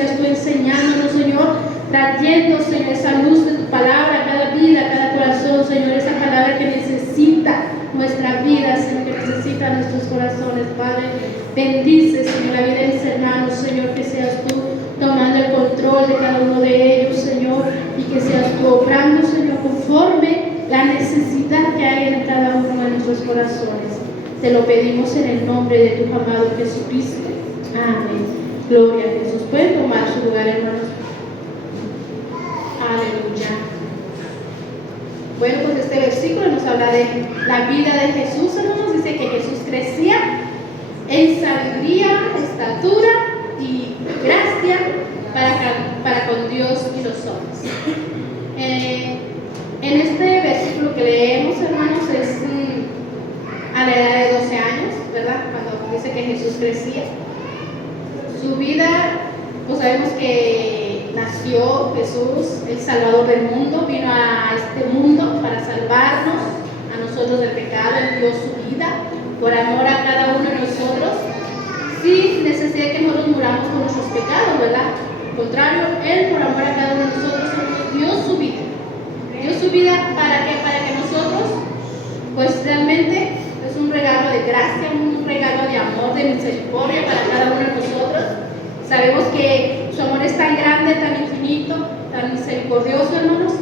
seas tú enseñándonos, Señor, trayendo, Señor, esa luz de tu palabra a cada vida, a cada corazón, Señor, esa palabra que necesita nuestra vida, Señor, que necesita nuestros corazones, Padre. Bendice, Señor, la vida de mis hermanos, Señor, que seas tú tomando el control de cada uno de ellos, Señor, y que seas tú obrando, Señor, conforme la necesidad que hay en cada uno de nuestros corazones. Te lo pedimos en el nombre de tu amado Jesucristo. Amén. Gloria a Jesús. Pueden tomar su lugar, hermanos. Aleluya. Bueno, pues este versículo nos habla de la vida de Jesús, hermanos. Dice que Jesús crecía en sabiduría, estatura y gracia para con Dios y los hombres. En este versículo que leemos, hermanos, es a la edad de 12 años, ¿verdad? Cuando dice que Jesús crecía. Su vida, pues sabemos que nació Jesús, el Salvador del mundo, vino a este mundo para salvarnos a nosotros del pecado. Él dio su vida por amor a cada uno de nosotros, sin necesidad de que nosotros muramos por nuestros pecados, ¿verdad? Al contrario, Él por amor a cada uno de nosotros dio su vida. Dio su vida ¿para qué? Para que nosotros, pues realmente es un regalo de gracia, un regalo de amor, de misericordia para cada uno de nosotros. Sabemos que su amor es tan grande, tan infinito, tan misericordioso, hermanos,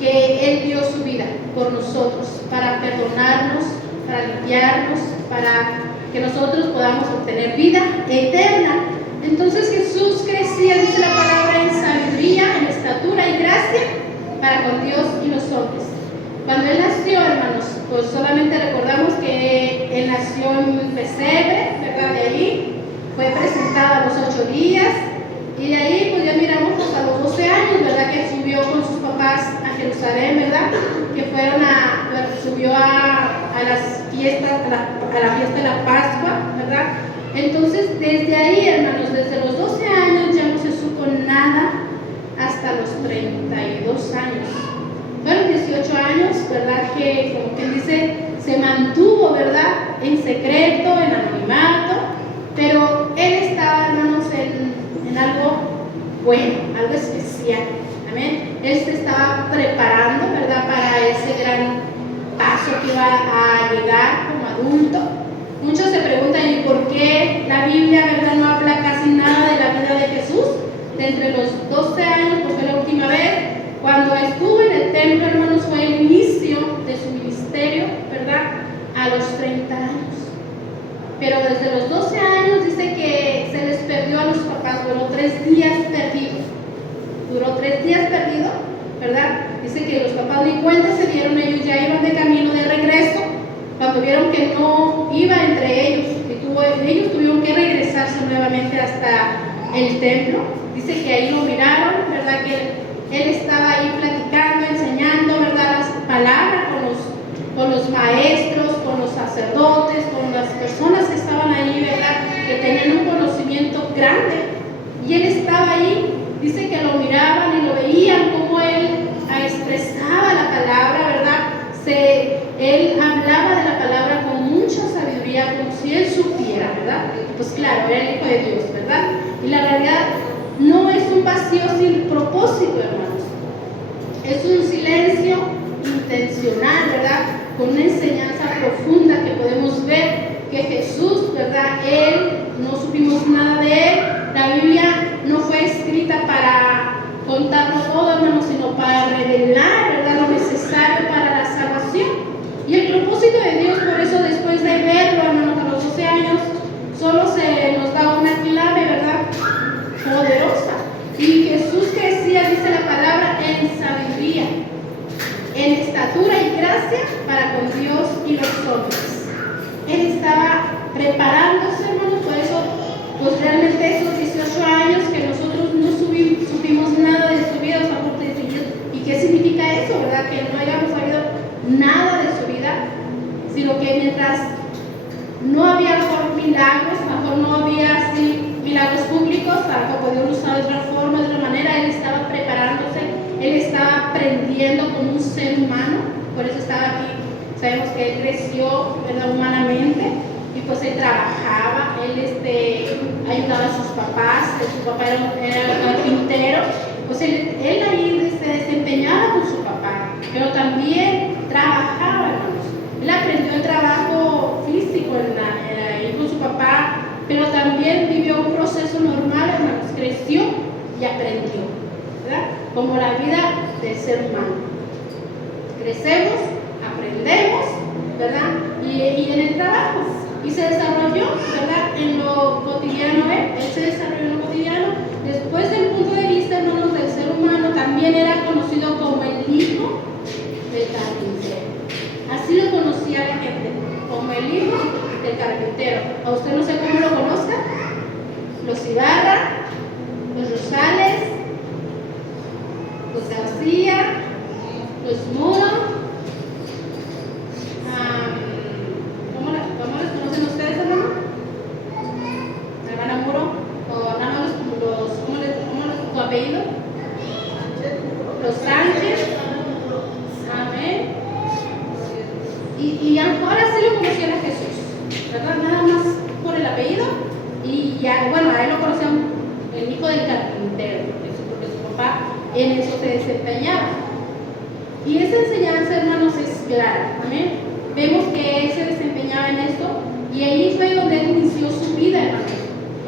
que Él dio su vida por nosotros, para perdonarnos, para limpiarnos, para que nosotros podamos obtener vida eterna. Entonces Jesús crecía, dice la palabra, en sabiduría, en estatura y gracia para con Dios y los hombres. Cuando Él nació, hermanos, pues solamente recordamos que Él nació en un pesebre, ¿verdad? De ahí fue presentado a los 8 días y de ahí pues ya miramos hasta los 12 años, ¿verdad? Que subió con sus papás a Jerusalén, ¿verdad? Que subió a las fiestas, a la fiesta de la Pascua, ¿verdad? Entonces desde ahí, hermanos, desde los 12 años ya no se supo nada hasta los 32 años. Fueron 18 años, ¿verdad? Que, como quien dice, se mantuvo, ¿verdad? En secreto, en anonimato, pero Él estaba, hermanos, en algo bueno, algo especial. Amén. Él se estaba preparando, ¿verdad? Para ese gran paso que iba a llegar como adulto. Muchos se preguntan, ¿y por qué la Biblia, verdad, no habla casi nada de la vida de Jesús? De entre los 12 años, pues fue la última vez. Cuando estuvo en el templo, hermanos, fue el inicio de su ministerio, ¿verdad? A los 30 años. Pero desde los 12 años dice que se les perdió a los papás, duró 3 días perdido. Duró 3 días perdido, ¿verdad? Dice que los papás ni cuenta se dieron, ellos ya iban de camino de regreso, cuando vieron que no iba entre ellos, ellos tuvieron que regresarse nuevamente hasta el templo. Dice que ahí lo miraron, ¿verdad? Que Él estaba ahí platicando, enseñando, ¿verdad? Las palabras con los maestros, con los sacerdotes, con las personas que estaban ahí, ¿verdad? Que tenían un conocimiento grande. Y Él estaba ahí, dice que lo miraban y lo veían, como Él expresaba la palabra, ¿verdad? Él hablaba de la palabra con mucha sabiduría, como si Él supiera, ¿verdad? Pues claro, era el Hijo de Dios, ¿verdad? Y la realidad no es un vacío sin propósito, hermanos. Es un silencio intencional, ¿verdad? Con una enseñanza profunda que podemos ver que Jesús, ¿verdad? Él, no supimos nada de Él. La Biblia no fue escrita para contarnos todo, hermanos, sino para revelar, ¿verdad? Lo necesario para la salvación. Y el propósito de Dios, por eso después de verlo, hermanos, a los 12 años, solo se nos da una clave, ¿verdad? Poderosa. Y Jesús crecía, dice la palabra, en sabiduría, en estatura y gracia para con Dios y los hombres. Él estaba preparándose, hermanos, por eso, pues realmente esos 18 años que nosotros no supimos nada de su vida, o sea, ¿y qué significa eso, verdad? Que no hayamos sabido nada de su vida, sino que mientras no había milagros, mejor no había así milagros públicos, para que podía usar de otra forma, de otra manera. Él estaba preparándose, Él estaba aprendiendo como un ser humano, por eso estaba aquí. Sabemos que Él creció, ¿verdad? Humanamente, y pues él trabajaba, él ayudaba a sus papás, su papá era carpintero, pues él ahí se desempeñaba con su papá, pero también trabajaba, hermanos. Él aprendió el trabajo físico ahí con su papá, pero también vivió un proceso normal, hermanos, creció y aprendió, ¿verdad? Como la vida del ser humano. Crecemos, aprendemos, ¿verdad? Y en el trabajo. Y se desarrolló, ¿verdad? En lo cotidiano, él se desarrolló en lo cotidiano. Después del punto de vista, hermanos, del ser humano, también era conocido como el hijo del carpintero. Así lo conocía la gente, como el hijo del carpintero. A usted no sé cómo lo conozca. Los Ibarra, los Rosales, los García, los Muro. ¿Cómo les conocen ustedes, hermano? ¿Hermana Muro? ¿O nada más tu apellido? Los Sánchez. Amén. Y ahora sí lo conocían a Jesús, ¿verdad? Nada más por el apellido. Y ya, bueno, a él lo conocían el hijo del carpintero, porque su papá en eso se desempeñaba. Y esa enseñanza, hermanos, es clara. Amén. Vemos que él se desempeñaba en esto y ahí fue donde él inició su vida, hermanos.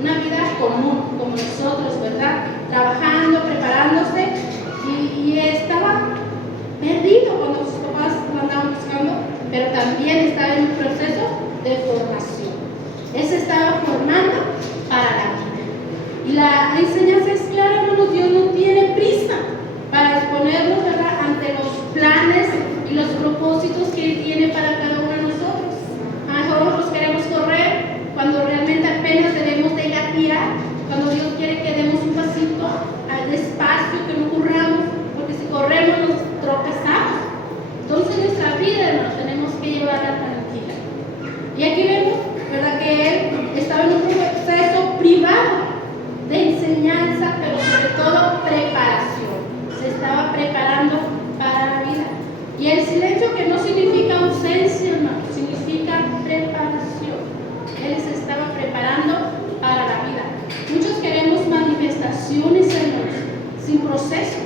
Una vida común, como nosotros, ¿verdad? Trabajando, preparándose y estaba perdido cuando sus papás lo andaban buscando, pero también estaba en un proceso de formación. Él se estaba formando para la vida. Y la enseñanza es clara, hermanos, Dios no tiene prisa para exponernos, ¿verdad?, ante los planes y los propósitos que Él tiene para cada uno de nosotros. A lo mejor nosotros queremos correr cuando realmente apenas debemos de gatear, cuando Dios quiere que demos un pasito al despacio, que no corramos, porque si corremos nos tropezamos. Entonces nuestra vida, hermanos, tenemos que llevarla tranquila. Y aquí vemos, ¿verdad?, que Él estaba en un proceso privado de enseñanza, pero sobre todo preparación. Se estaba preparando para la vida. Y el silencio, que no significa ausencia, hermano, significa preparación. Él se estaba preparando para la vida. Muchos queremos manifestaciones, hermanos, sin proceso,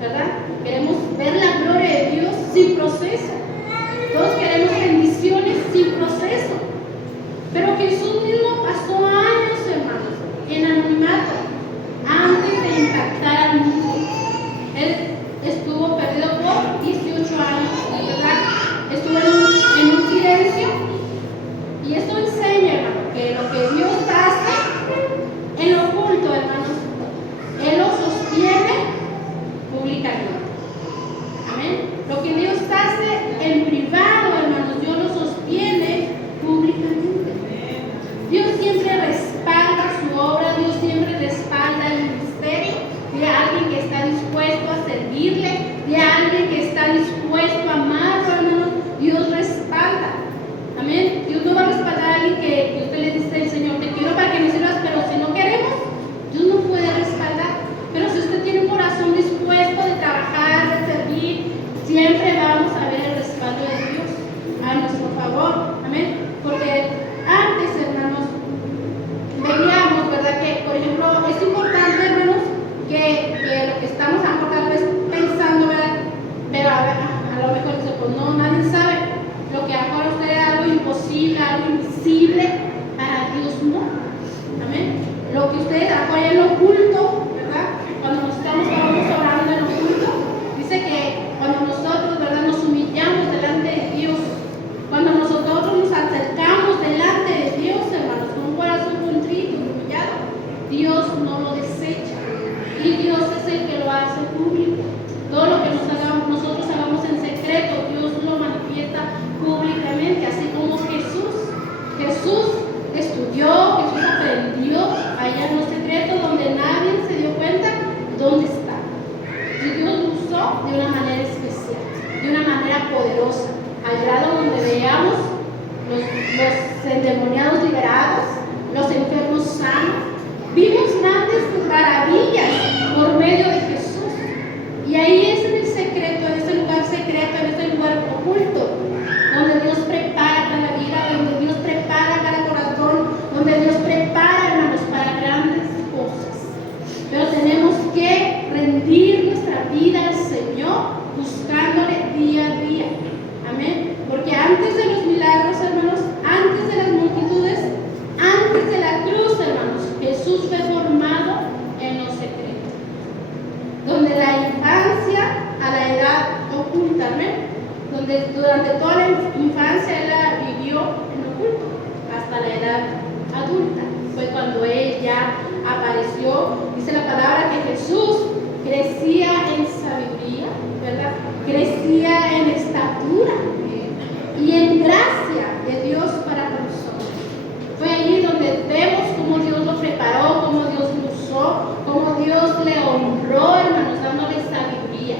¿verdad? Queremos ver la gloria de Dios sin proceso. Todos queremos bendiciones sin proceso. Pero Jesús mismo pasó años, hermanos, en anonimato antes de impactar al mundo. Él estuvo perdido por 18 años, ¿verdad? Estuvo en un silencio. Y esto enseña, hermano, que lo que Dios hace en lo oculto, hermanos, Él lo sostiene públicamente. Amén. Lo que Dios hace en privado, hermanos, Dios lo sostiene públicamente. Dios siempre respalda su obra, Dios siempre respalda el ministerio de alguien que está dispuesto a servirle, de alguien que está dispuesto a amarlo, hermanos. Dios respalda. Amén. Dios no va a respaldar a alguien que usted le dice al Señor, te quiero para que me sirvas, pero si no queremos, Dios no puede respaldar. Pero si usted tiene un corazón dispuesto de trabajar, de servir, siempre vamos a ver el respaldo de Dios a nuestro favor. Amén. Porque antes, hermanos, veíamos, ¿verdad?, que, por ejemplo, es importante, hermanos, que lo que estamos a lo mejor tal vez pensando, ¿verdad? Pero a lo mejor dice, pues no, nadie sabe. Lo que ahora usted es algo imposible, algo invisible, para Dios no. Amén. Lo que usted ahora en lo oculto, ¿verdad? Cuando nos estamos orando en lo oculto, dice que cuando nosotros, ¿verdad?, nos humillamos delante de Dios, cuando nosotros nos acercamos delante de Dios, hermanos, con un corazón contrito y humillado, Dios no lo desecha. Y Dios es el que lo hace público. Todo lo que nosotros hagamos en secreto, Dios lo manifiesta públicamente, así como Jesús. Jesús estudió, Jesús aprendió allá en los secretos donde nadie se dio cuenta dónde está. Y Dios lo usó de una manera especial, de una manera poderosa, al grado donde veamos los endemoniados liberados, los enfermos sanos. Vimos grandes maravillas por medio de Jesús. Y ahí es en el secreto, en ese lugar secreto, en ese lugar oculto, donde Dios prepara la vida, donde Dios prepara vida al Señor, buscándole día a día. Amén. Porque antes de los milagros, hermanos, antes de las multitudes, antes de la cruz, hermanos, Jesús fue formado en los secretos. Donde la infancia a la edad oculta, amén. Donde durante toda la infancia él la vivió en oculto, hasta la edad adulta. Fue cuando él ya apareció. Dice la palabra que Jesús crecía en sabiduría, ¿verdad? Crecía en estatura y en gracia de Dios para con nosotros. Fue allí donde vemos cómo Dios lo preparó, cómo Dios lo usó, cómo Dios le honró, hermanos, dándole sabiduría.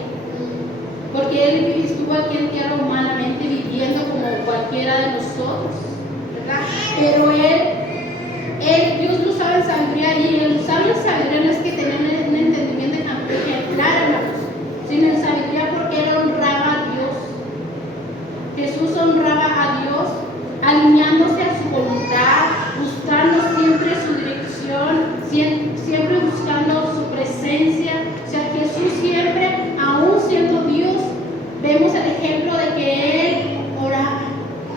Porque él estuvo aquí en tierra humanamente viviendo como cualquiera de nosotros, ¿verdad? Pero Dios lo usaba en sabiduría, y el usarlo en sabiduría no es que tenía un entendimiento ejemplar, hermanos, sino en sabiduría porque él honraba a Dios. Jesús honraba a Dios, alineándose a su voluntad, buscando siempre su dirección, siempre buscando su presencia. O sea, Jesús siempre, aún siendo Dios, vemos el ejemplo de que él oraba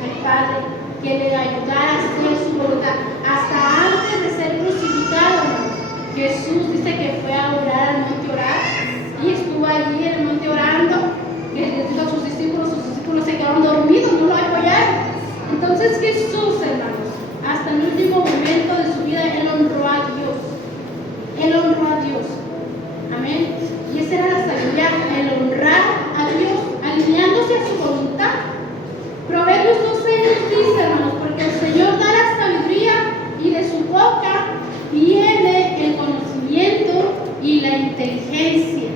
al Padre, que le ayudara a hacer su voluntad. Hasta antes de ser crucificado, Jesús dice que fue a orar al monte, orar, y estuvo allí en el monte orando, que les dijo a sus discípulos se quedaron dormidos, no lo apoyaron. Entonces Jesús, hermanos, hasta el último momento de su vida, él honró a Dios. Él honró a Dios. Amén. Y esa era la sabiduría, el honrar a Dios, alineándose a su voluntad. Proverbios 12 nos dice, hermanos, porque el Señor da la sabiduría y de su boca viene el conocimiento y la inteligencia.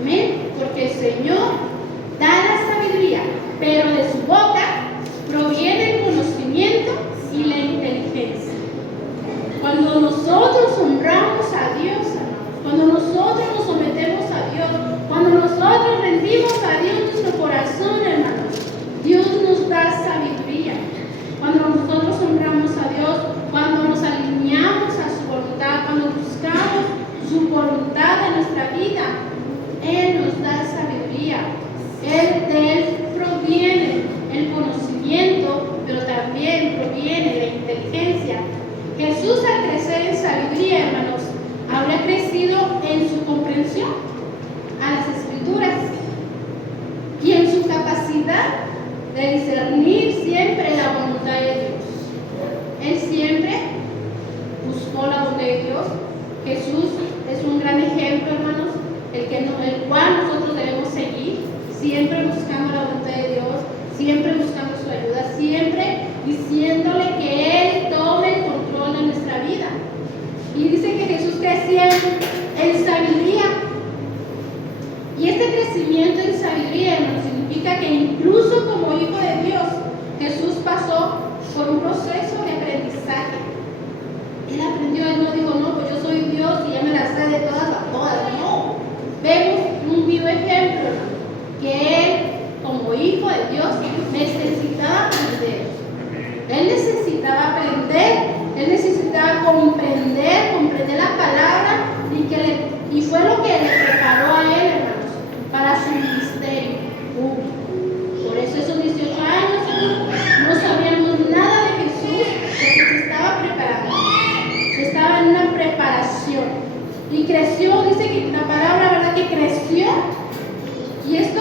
Amén. Porque el Señor da la sabiduría, pero de su boca proviene el conocimiento y la inteligencia. Cuando nosotros honramos a Dios, hermanos, cuando nosotros nos sometemos a Dios, cuando nosotros rendimos a Dios nuestro corazón, hermanos, Dios nos da sabiduría. Cuando nosotros honramos a Dios, cuando nos alineamos a su voluntad, cuando buscamos su voluntad en nuestra vida, Él nos da sabiduría. De él proviene el conocimiento, pero también proviene la inteligencia. Jesús, al crecer en sabiduría, hermanos, habría crecido en su comprensión a las Escrituras y en su capacidad de discernir siempre la voluntad de Dios. Él siempre buscó la voluntad de Dios. Jesús es un gran ejemplo, hermanos, el cual nosotros debemos seguir, siempre buscando la voluntad de Dios, siempre buscando su ayuda, siempre diciéndole que Él tome el control de nuestra vida. Y dice que Jesús crecía en sabiduría. Y este crecimiento en sabiduría, hermanos, significa que incluso como hijo de Dios, Jesús pasó por un proceso de aprendizaje. Él aprendió, él no dijo, no, pues yo soy Dios y ya me la sé de todas. No. Vemos un vivo ejemplo, hermano, que él, como hijo de Dios, necesitaba aprender. Él necesitaba aprender, él necesitaba comprender la palabra, y fue lo que le preparó a él, hermanos, para su ministerio público. Por eso esos 18 años, no sabíamos nada de Jesús, porque se estaba preparando, se estaba en una preparación. Y creció, dice que la palabra, ¿verdad?, que creció. Y esto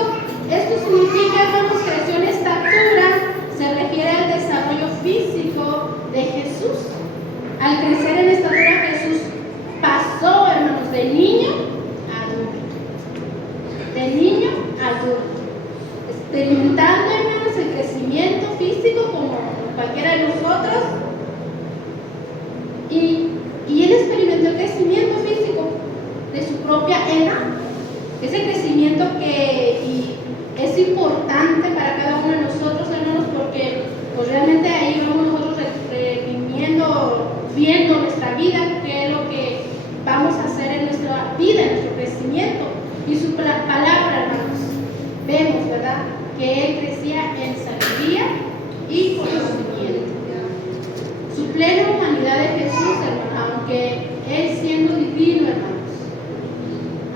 significa, hermanos, creció en estatura, se refiere al desarrollo físico de Jesús. Al crecer en estatura, Jesús pasó, hermanos, de niño a adulto. De niño a adulto. Experimentando, hermanos, el crecimiento físico como cualquiera de nosotros. Y él experimentó el crecimiento físico de su propia edad. Ese crecimiento que es importante para cada uno de nosotros, hermanos, porque pues realmente ahí vamos nosotros viendo nuestra vida, qué es lo que vamos a hacer en nuestra vida, en nuestro crecimiento. Y su palabra, hermanos, vemos, ¿verdad?, que él crecía en sabiduría y conocimiento. Su plena humanidad de Jesús, hermanos, aunque él siendo divino, hermanos,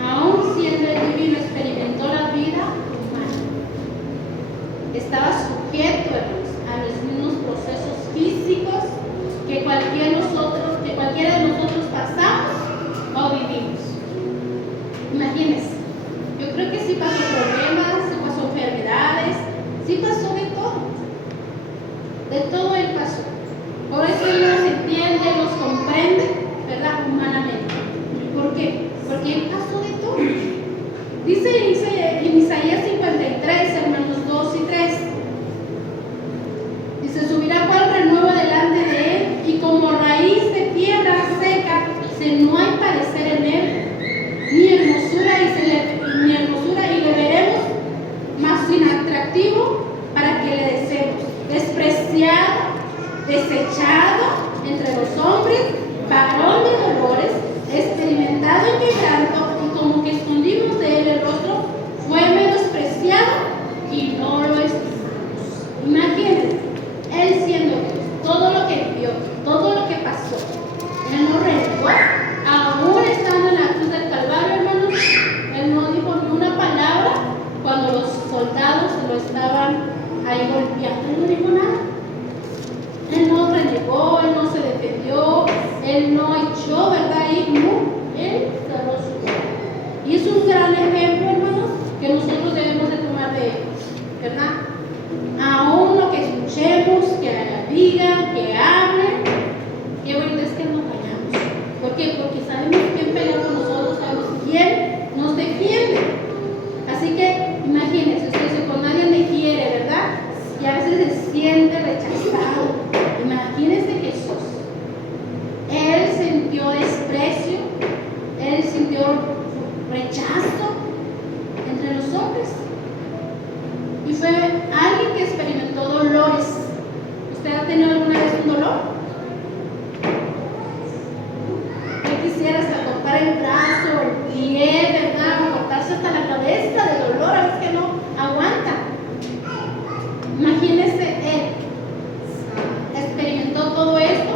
aún Y es un gran ejemplo, hermanos, que nosotros debemos de tomar de él, ¿verdad? Aún lo que escuchemos, que diga, que hable, qué bonito es que nos vayamos. ¿Por qué? Porque sabemos quién pelea con nosotros, sabemos quién nos defiende. Así que imagínense, usted cuando nadie le quiere, ¿verdad? Y a veces se siente rechazado. Imagínense Jesús. Él sintió desprecio, él sintió rechazo entre los hombres. Y fue alguien que experimentó dolores. ¿Usted ha tenido alguna vez un dolor? Yo quisiera hasta cortar el brazo, el pie, ¿verdad? O cortarse hasta la cabeza de dolor, a veces que no aguanta. Imagínese él. Experimentó todo esto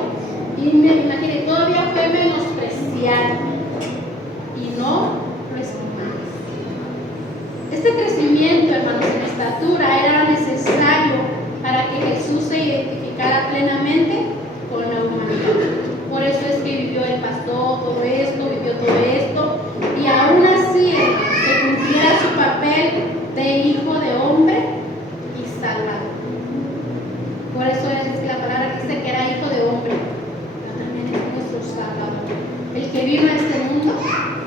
y me imaginé, todavía fue menospreciado y no lo estimamos. Este crecimiento, hermanos, en estatura era necesario para que Jesús se identificara plenamente con la humanidad. Por eso es que vivió el pastor, todo esto, vivió todo esto, y aún así se cumpliera su papel de hijo de hombre y salvador. Por eso es que la palabra dice que era hijo de hombre, pero también es nuestro salvador, el que vino a este mundo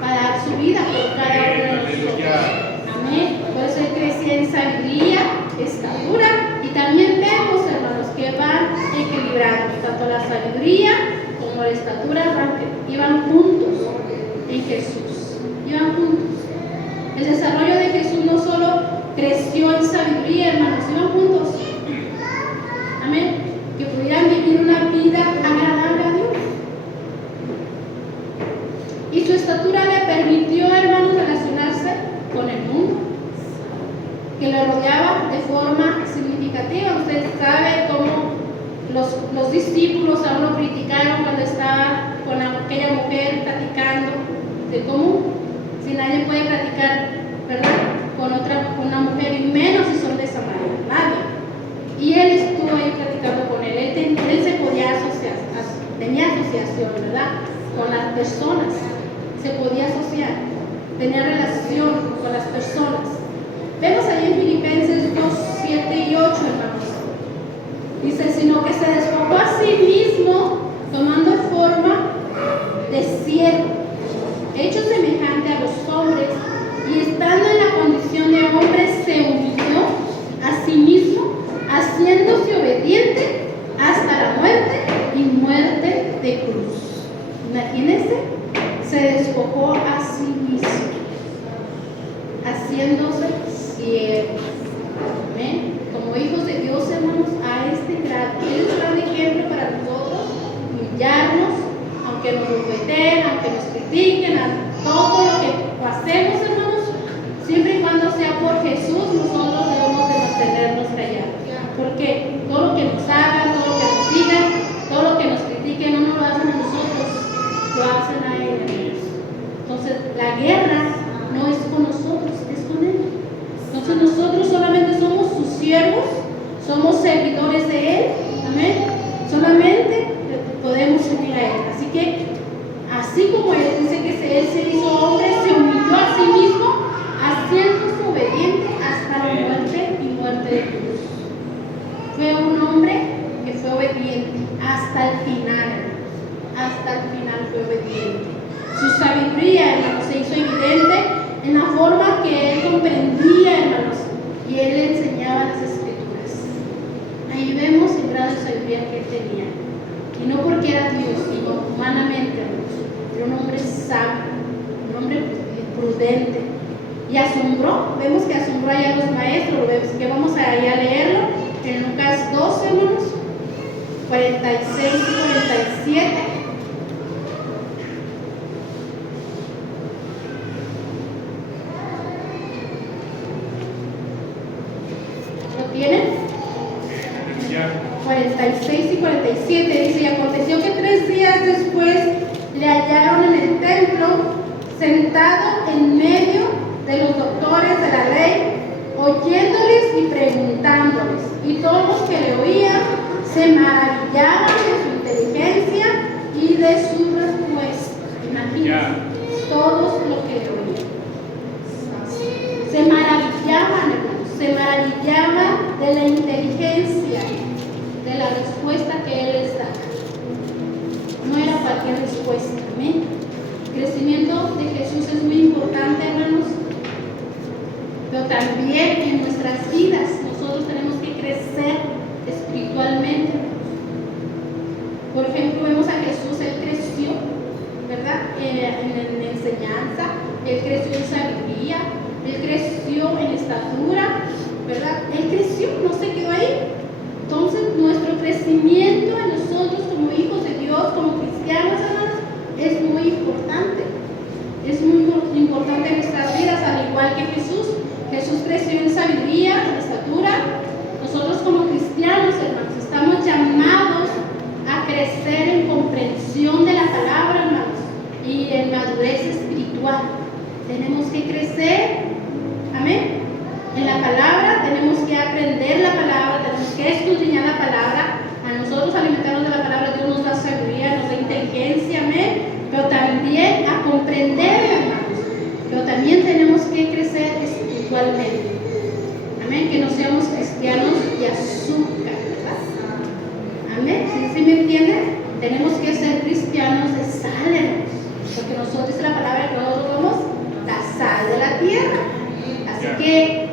para dar su vida por cada uno de nosotros. Amén. Por eso él crecía en sabiduría, estatura, y también vemos, hermanos, que van equilibrados, tanto la sabiduría como la estatura iban juntos en Jesús, iban juntos. El desarrollo de Jesús no solo creció en sabiduría, hermanos, iban juntos. Amén. Que pudieran vivir una vida agradable a Dios. Y su estatura le permitió, hermanos, relacionarse con el mundo que lo rodeaba de forma significativa. Usted sabe cómo los discípulos aún lo criticaron cuando estaba con aquella mujer platicando de cómo si nadie puede platicar, ¿verdad?, con una mujer, y menos si son de Samaria, nadie. Y él estuvo ahí platicando con él. Él se podía asociar, tenía asociación, ¿verdad?, con las personas. Se podía asociar, tenía relación con las personas. Vemos ahí en Filipenses 2, 7 y 8, hermanos. Dice, sino que se despojó a sí mismo, tomando forma de siervo, hecho semejante a los hombres, y estando en la condición de hombre, se humilló a sí mismo, haciéndose obediente hasta la muerte y muerte de cruz. Imagínense, se despojó a sí mismo, haciéndose siervo. Amén. Como hijos de Dios, hermanos, a este grado, es un gran ejemplo para nosotros, humillarnos, aunque nos bofeteen, aunque nos critiquen, a todo lo que hacemos, hermanos, siempre y cuando sea por Jesús, nosotros debemos de mantenernos callados. Porque todo lo que nos hagan, todo lo que nos digan, todo lo que nos critiquen, no nos lo hacen a nosotros, lo hacen a Él, hermanos. Entonces, la guerra no es con nosotros, es con Él. Entonces, nosotros solamente somos sus siervos, somos servidores de Él. Amén. Solamente podemos servir a Él. Así que, así como Él dice que Él se hizo hombre, se humilló a sí mismo, haciéndose obediente hasta la muerte y muerte de cruz. Fue un hombre que fue obediente hasta el final, hasta el final fue obediente. Su sabiduría, hermanos, se hizo evidente en la forma que él comprendía, hermanos, y él le enseñaba las escrituras. Ahí vemos el grado de sabiduría que él tenía. Y no porque era Dios, sino humanamente, hermanos. Era un hombre sabio, un hombre prudente. Y asombró, vemos que asombró allá a los maestros, vemos que vamos a leerlo en Lucas 12, hermanos, 46 y 47. ¿Lo tienen? 46 y 47 dice, y aconteció que 3 días después le hallaron en el templo, sentado en medio de los doctores de la ley, oyéndoles y preguntándoles, y todos los que le oían se maravillaban de su inteligencia y de su respuesta. Imagínense, todos los que le oían. de la inteligencia de la respuesta que Él les da. No era cualquier respuesta, amén. El crecimiento de Jesús es muy importante, hermanos, pero también en nuestras vidas nosotros tenemos que crecer espiritualmente. Por ejemplo, vemos a Jesús, Él creció, ¿verdad? En enseñanza, Él creció en sabiduría, Él creció en estatura, ¿verdad? Él creció, no se quedó ahí. Entonces, nuestro crecimiento en nosotros como hijos de Dios, como cristianos, hermanos, es muy importante. Es muy importante en nuestras vidas, al igual que Jesús. Jesús creció en sabiduría, en estatura. Nosotros como cristianos, hermanos, estamos llamados a crecer en comprensión de la palabra, hermanos, y en madurez espiritual. Tenemos que crecer, amén, en la palabra, tenemos que aprender la palabra, tenemos que escudriñar la palabra. A nosotros alimentarnos de la palabra, Dios nos da sabiduría, nos da inteligencia, amén, pero también a comprenderla, hermanos. Pero también tenemos que crecer espiritualmente, amén, que no seamos cristianos de azúcar, ¿verdad? Amén, ¿sí me entienden? Tenemos que ser cristianos de sal, hermanos, porque nosotros es la palabra que nosotros somos la sal de la tierra. Así que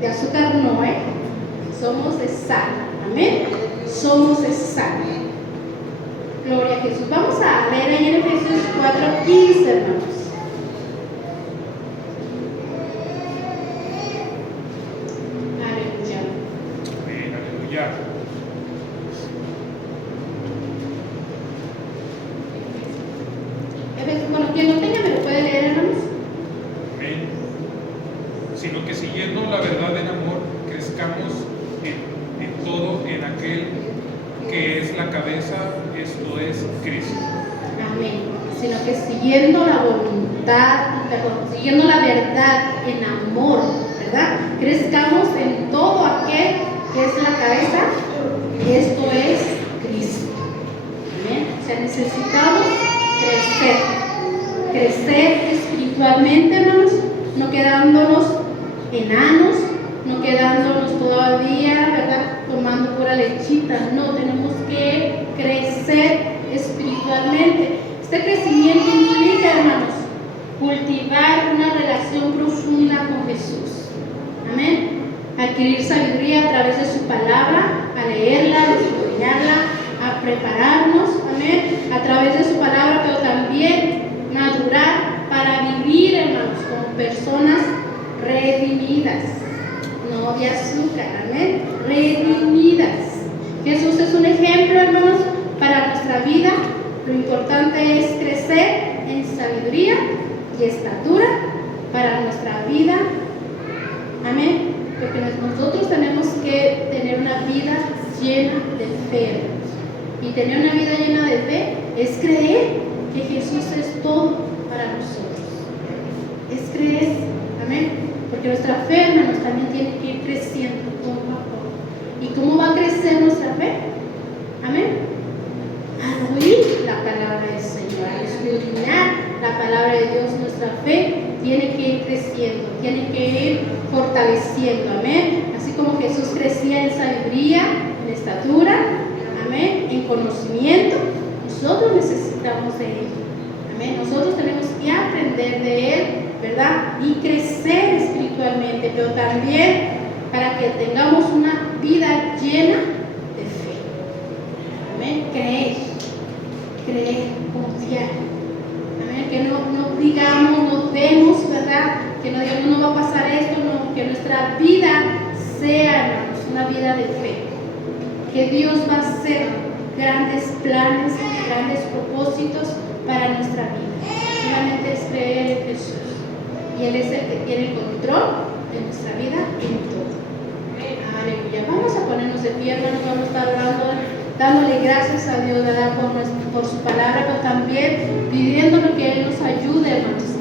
de azúcar no, somos de sal, amén, somos de sal. Gloria a Jesús. Vamos a leer ahí en Efesios 4:15, hermanos. Aleluya. Amén, aleluya. Bueno, quien no tenga me lo puede leer, hermanos. Amén. Sino que siguiendo la verdad en amor, crezcamos en todo en aquel que es la cabeza, esto es Cristo. Amén. Sino que siguiendo la voluntad, siguiendo la verdad en amor, ¿verdad? Crezcamos en todo aquel que es la cabeza, esto es Cristo. Amén. O sea, necesitamos crecer espiritualmente, hermanos, no quedándonos enanos, no quedándonos todavía, ¿verdad?, tomando pura lechita. No, tenemos que crecer espiritualmente. Este crecimiento implica, hermanos, cultivar una relación profunda con Jesús. Amén. Adquirir sabiduría a través de su palabra, a leerla, a escudriñarla, a prepararnos, amén, a través de su palabra, pero también madurar para vivir, hermanos, como personas redimidas, no de azúcar, amén, redimidas. Jesús es un ejemplo, hermanos, para nuestra vida. Lo importante es crecer en sabiduría y estatura para nuestra vida, amén, porque nosotros tenemos que tener una vida llena de fe, hermanos. Y tener una vida llena de fe es creer que Jesús es todo para nosotros. Es creer, amén, porque nuestra fe, hermanos, también tiene que ir creciendo poco a poco. ¿Y cómo va a crecer nuestra fe? Amén. Al oír la palabra del Señor, al escudriñar la palabra de Dios, nuestra fe tiene que ir creciendo, tiene que ir fortaleciendo, amén. Así como Jesús crecía en sabiduría, en estatura, amén, en conocimiento, nosotros necesitamos de Él, amén. Nosotros tenemos que aprender de Él, ¿verdad? Y crecer espiritualmente, pero también para que tengamos una vida llena de fe, amén. Creer, confiar, amén. Que no digamos, no vemos, ¿verdad? Que no digamos, no va a pasar esto, no, que nuestra vida sea, hermanos, una vida de fe. Que Dios va a hacer grandes planes, grandes propósitos para nuestra vida. Solamente es creer en Jesús. Y Él es el que tiene el control de nuestra vida en todo. Aleluya. Vamos a ponernos de pie, hermanos, vamos a estar orando, dándole gracias a Dios, ¿verdad?, por su palabra, pero también pidiéndole que Él nos ayude, hermanos,